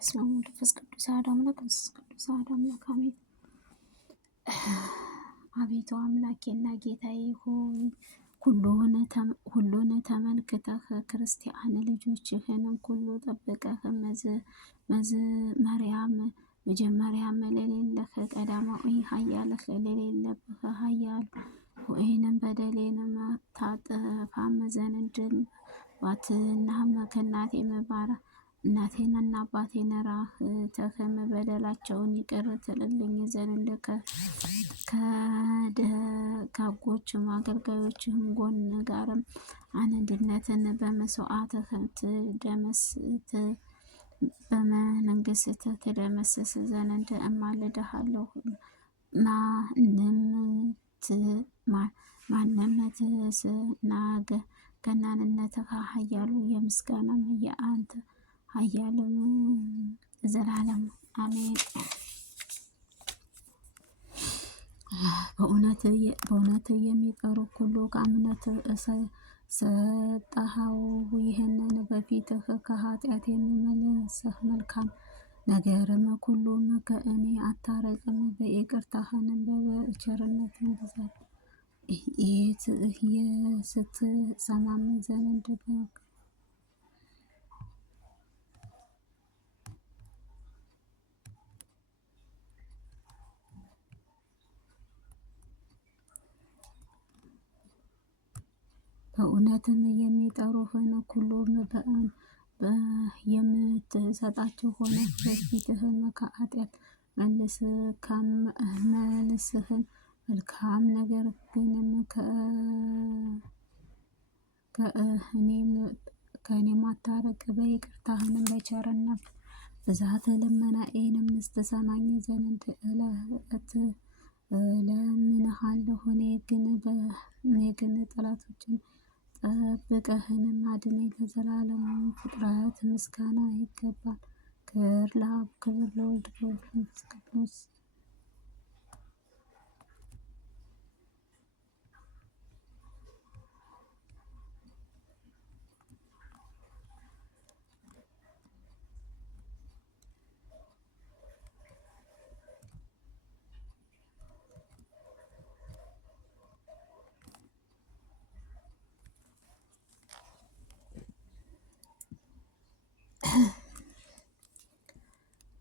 በስመ አብ ወወልድ ወመንፈስ ቅዱስ አሐዱ አምላክ አሜን። አቤቱ አምላኬና ጌታዬ ሆይ ሁሉን ተመልክተህ ክርስቲያን ልጆችህንም ሁሉ ጠብቀህ መጀመሪያም ለሌለህ ቀዳማዊ ኃያልህ ለሌለብህ ኃያል ወይንም በደሌንም ታጠፋም ዘንድ ባትናም ከእናቴ እናቴንና አባቴን ራህተህም በደላቸውን ይቅር ትልልኝ ዘንድ ከደጋጎችም አገልጋዮችህም ጎን ጋርም አንድነትን በመስዋዕትህ በመንግሥት ትደመስስ ዘንድ እማልድሃለሁ። ማንነትስ ገናንነትህ ኃያሉ የምስጋናም የአንተ ኃያልም ዘላለም አሜን። በእውነት የሚጠሩ ሁሉ ከእምነት ሰጠኸው። ይህንን በፊትህ ከኃጢአት የሚመልስህ መልካም ነገርም ሁሉም ከእኔ አታርቅም። በይቅርታህንም በቸርነትህም ብዛት ስትሰማም ዘንድ በእውነትም የሚጠሩህን ሁሉም የምትሰጣቸው ሆነ በፊትህም ከኃጢአት መልስህን መልካም ነገር ግንም ከእኔም አታርቅ። በይቅርታህንም በቸርነት ብዛት ልመናዬንም ስትሰማኝ ዘንድ እለምንሃለሁ። እኔ ግን ጠላቶችን ጠብቀህንም አድነኝ። ለዘላለም ፍጥረት ምስጋና ይገባል። ክብር ለአብ፣ ክብር ለወልድ፣ ክብር ለመንፈስ ቅዱስ።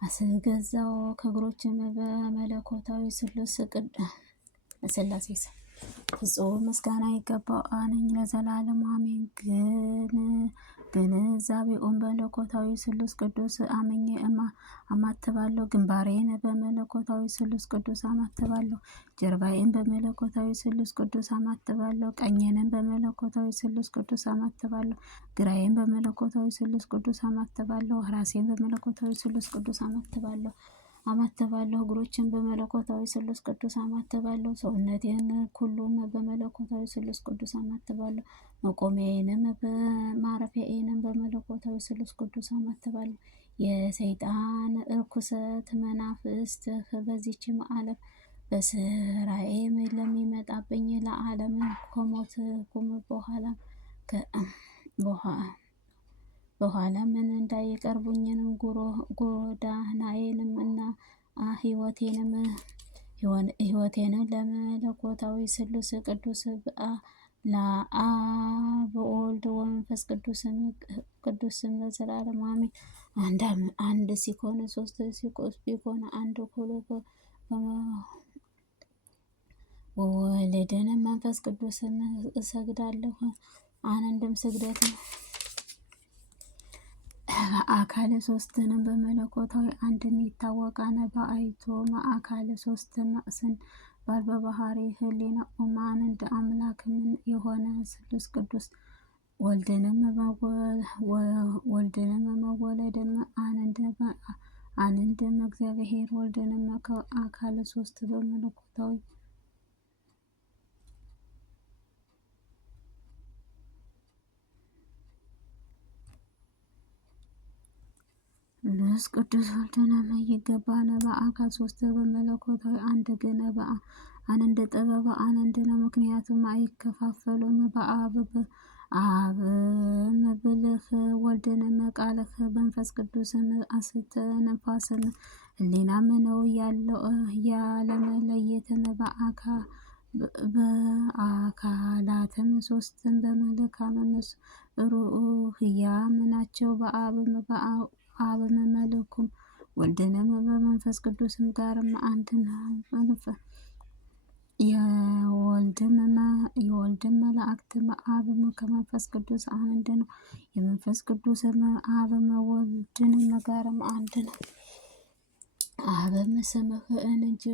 አስገዛው ከእግሮችም በመለኮታዊ ስላሴ ስም ፍጹም ምስጋና ይገባዋል ለዘላለም አሜን። ግንዛቤውን በመለኮታዊ ስሉስ ቅዱስ አምኜ አማትባለሁ። ግንባሬን በመለኮታዊ ስሉስ ቅዱስ አማትባለሁ። ጀርባዬን በመለኮታዊ ስሉስ ቅዱስ አማትባለሁ። ቀኜንም በመለኮታዊ ስሉስ ቅዱስ አማትባለሁ። ግራዬን በመለኮታዊ ስሉስ ቅዱስ አማትባለሁ። ራሴን በመለኮታዊ ስሉስ ቅዱስ አማትባለሁ። እግሮችን በመለኮታዊ ስሉስ ቅዱስ አማትባለሁ። ሰውነቴን ሁሉም በመለኮታዊ ስሉስ ቅዱስ አማትባለሁ። መቆሚያዬንም ማረፊያዬንም በመለኮታዊ ስሉስ ቅዱስ አማትባለሁ። የሰይጣን እርኩሰት መናፍስት በዚችም ዓለም በስራዬም ለሚመጣብኝ ለዓለም ከሞትኩም በኋላ ምን እንዳይቀርቡኝንም ጎዳናዬንም እና ሕይወቴንም ለመለኮታዊ ስሉስ ቅዱስ ለአብ ወወልድ ወመንፈስ ቅዱስ ስም ለዘላለም አሜን። አንድ ሲኮን ሶስት ቢኮን አንድ ሁለት ወወልድንም መንፈስ ቅዱስም እሰግዳለሁ። አንድም ስግደት በአካል ሶስትንም በመለኮታዊ አንድም ይታወቃል። በአይቶ አካል ሶስት ስንባል በባህሪ ህሊናውም አንድ አምላክ የሆነ ስሉስ ቅዱስ ወልድንም መወለድም አንድም እግዚአብሔር ወልድንም ከአካል ሶስት በመለኮታዊ ቅዱስ ወልድንም ይገባል። በአካል ሶስት በመለኮታዊ አንድ ግን አንድ ጥበብ አንድ ነው። ምክንያቱም አይከፋፈሉም። በአብ አብም ብልህ ወልድንም ቃልህ መንፈስ ቅዱስን አስተ ነፋስን ህሊናም ነው ያለው ያለመለየትን በአካላትም ሶስትን በመልካም ሩህያም ናቸው። በአብም መልኩም ወልድንም በመንፈስ ቅዱስም ጋርም አንድ ነው። የወልድም መላእክትም አብም ከመንፈስ ቅዱስ አንድ ነው። የመንፈስ ቅዱስም አብም ወልድንም ጋርም አንድ ነው። አብም ስምህ እንጂ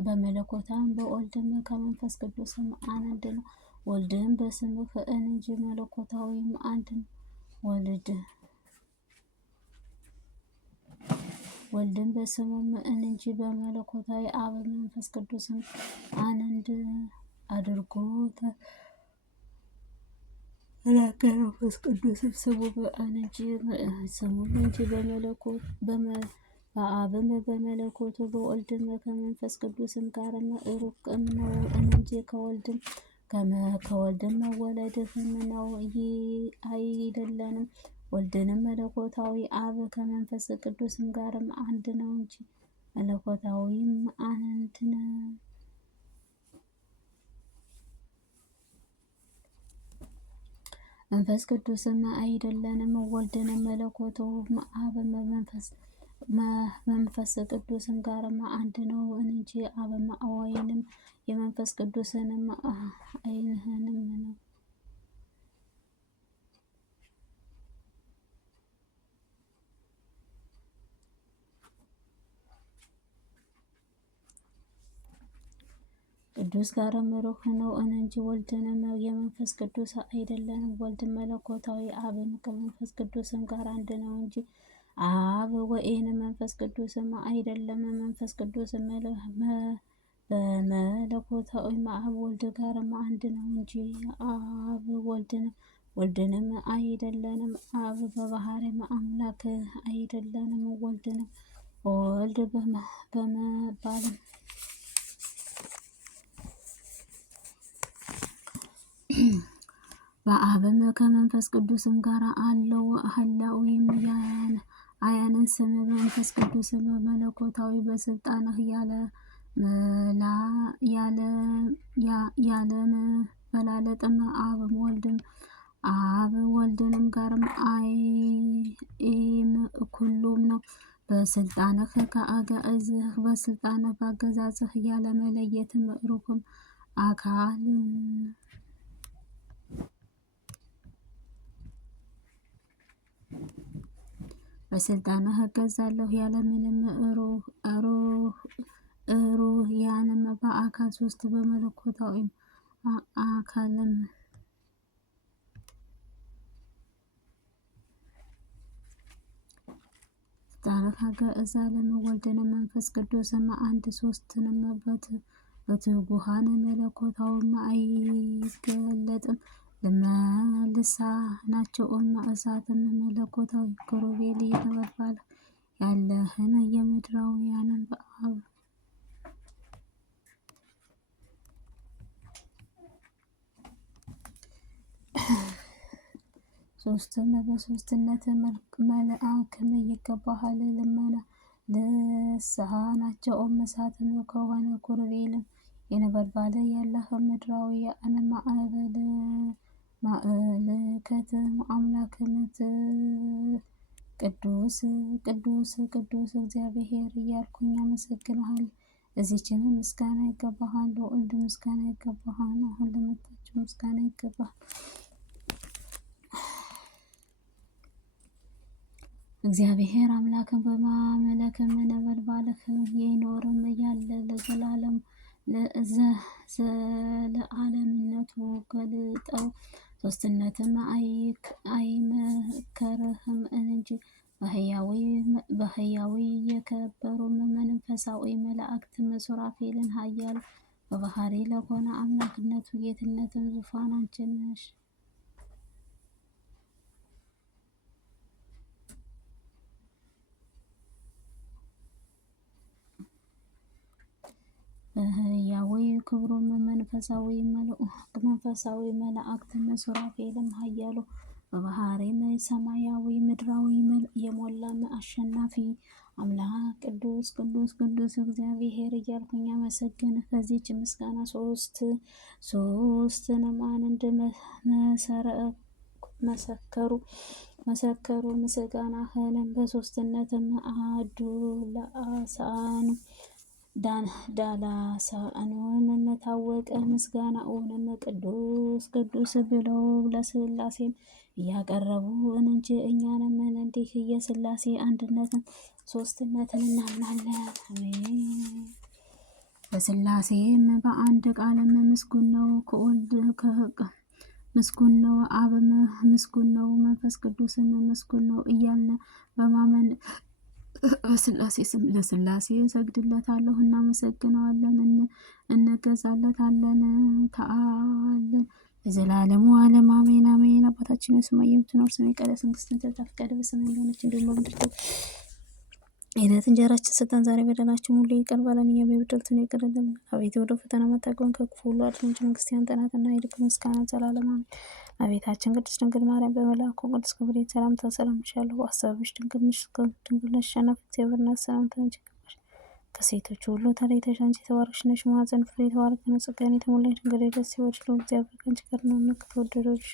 በመለኮታም በወልድም ከመንፈስ ቅዱስም አንድ ነው። ወልድም በስምህ እንጂ መለኮታዊም አንድ ነው። ወልድም በስሙም እንጂ በመለኮታዊ አብ መንፈስ ቅዱስም አንድ አድርጎ ተናገረ። መንፈስ ቅዱስም ስሙም እንጂ በመለኮት በአብም በመለኮቱ በወልድም ከመንፈስ ቅዱስም ጋር ሩቅም ነው እንጂ ከወልድም መወለድህም ነው አይደለንም። ወልድንም መለኮታዊ አብ ከመንፈስ ቅዱስም ጋርም አንድ ነው እንጂ መለኮታዊም አንድ ነው። መንፈስ ቅዱስም አይደለንም። ወልድንም መለኮቱም አብም መንፈስ ቅዱስም ጋርም አንድ ነው እንጂ አብም ወይንም የመንፈስ ቅዱስንም አይንህንም ነው። ቅዱስ ጋርም ሩህ ነው እንጂ ወልድንም የመንፈስ ቅዱስ አይደለንም። ወልድ መለኮታዊ አብም ከመንፈስ ቅዱስም ጋር አንድ ነው እንጂ አብ ወይንም መንፈስ ቅዱስም አይደለም። መንፈስ ቅዱስ በመለኮታዊ አብ ወልድ ጋርም አንድ ነው እንጂ አብ ወልድንም አይደለንም። አብ በባህሪም አምላክ አይደለንም። ወልድ በመባልም በአብም ከመንፈስ ቅዱስም ጋር አለው ህላዊም አያንን ስም መንፈስ ቅዱስም መለኮታዊ በስልጣንህ ያለ መበላለጥም አብ ወልድንም ጋርም አይም ኩሉም ነው። በስልጣንህ ከአጋእዝህ በስልጣንህ በአገዛዝህ ያለ መለየትም ሩቅም አካል በስልጣንህ እገዛለሁ ያለምንም ሩህያንም በአካል ሶስት በመለኮታዊ አካልም ስልጣንህ እገዛለሁ ወልድንም መንፈስ ቅዱስም አንድ ሶስትንም በትጉሃን መለኮታዊም አይገለጥም። ልሳናቸውም እሳትም መለኮታዊ ኪሩቤል ነበልባል ያለህን የምድራውያንን በአብ ሶስትም በሶስትነት መልአክም ይገባሃል ልመና ልሳናቸውም እሳትም ከሆነ ኪሩቤልም የነበልባል ያለህ ምድራዊ ማዕልከት አምላክነት ቅዱስ ቅዱስ ቅዱስ እግዚአብሔር እያልኩኝ አመሰግንሃለሁ። ለዚህችንም ምስጋና ይገባሃል። ለወልድ ምስጋና ይገባሃል። አሁን ለመጣችሁ ምስጋና ይገባሃል። እግዚአብሔር አምላክን በማምለክም ነበልባልህ ይኖርም ያለ ለዘላለም ዘለዓለምነቱ ገልጠው ሶስትነትም አይመከርህም እንጂ በህያዊ የከበሩም መንፈሳዊ መላእክት ሱራፌልን ኃያል በባህሪ ለሆነ አምላክነቱ ጌትነትም ዙፋን አንቺ ነሽ። ያዌ ክብሩም መንፈሳዊ መላእክትን ሱራፌልም ኃያሉ በባህሬም ሰማያዊ ምድራዊ የሞላም አሸናፊ አምላክ ቅዱስ ቅዱስ ቅዱስ እግዚአብሔር እያልኩኝ አመሰግንህ። ከዚች ምስጋና ሶስት ነማን መሰከሩ ምስጋናህንም በሶስትነትም አሐዱ ለአሳኑ ዳላሳኑንም ታወቀ ምስጋናውንም ቅዱስ ቅዱስ ብለው ለስላሴም እያቀረቡ እንጂ እኛንም እንዲህ የስላሴ አንድነትን ሶስትነትን እናምናለን። አሜን። በስላሴም በአንድ ቃልም ምስጉን ነው ከወልድ ምስጉን ነው አብም ምስጉን ነው መንፈስ ቅዱስም ምስጉን ነው እያልን በማመን በስላሴ ስም ለስላሴ እንሰግድለታለሁ፣ እናመሰግነዋለን፣ እንገዛለታለን ተአለን ለዘላለሙ ዓለም አሜን አሜን። አባታችን ሆይ በሰማይ የምትኖር ስምህ ይቀደስ፣ መንግስትህ ትምጣ፣ ፈቃድህ በሰማይ እንደሆነች እንዲሁም በምድር ትሁን። የዕለት እንጀራችንን ስጠን ዛሬ፣ በደላችንን ሁሉ ይቅር በለን እኛም የበደሉንን ይቅር እንደምንል። አቤቱ ወደ ፈተና አታግባን ከክፉ ሁሉ አድነን እንጂ መንግስት ያንተ ናትና፣ ኃይል፣ ምስጋና ዘላለሙ አሜን። እመቤታችን ቅድስት ድንግል ማርያም በመልአኩ ቅዱስ ገብርኤል ሰላምታ ሰላም እልሻለሁ። በሐሳብሽ ድንግል ነሽ፣ ድንግል ነሽ፣ አሸናፊ እግዚአብሔር እናት ሰላምታ አንቺ ይገባሻል። ከሴቶች ሁሉ ተለይተሽ አንቺ የተባረክሽ ነሽ፣ ማኅፀንሽ ፍሬ የተባረከ ነው። ጸጋን የተሞላሽ ድንግል ደስ ይበልሽ፣ እግዚአብሔር ከአንቺ ጋር ነውና ከተወደደው ልጅሽ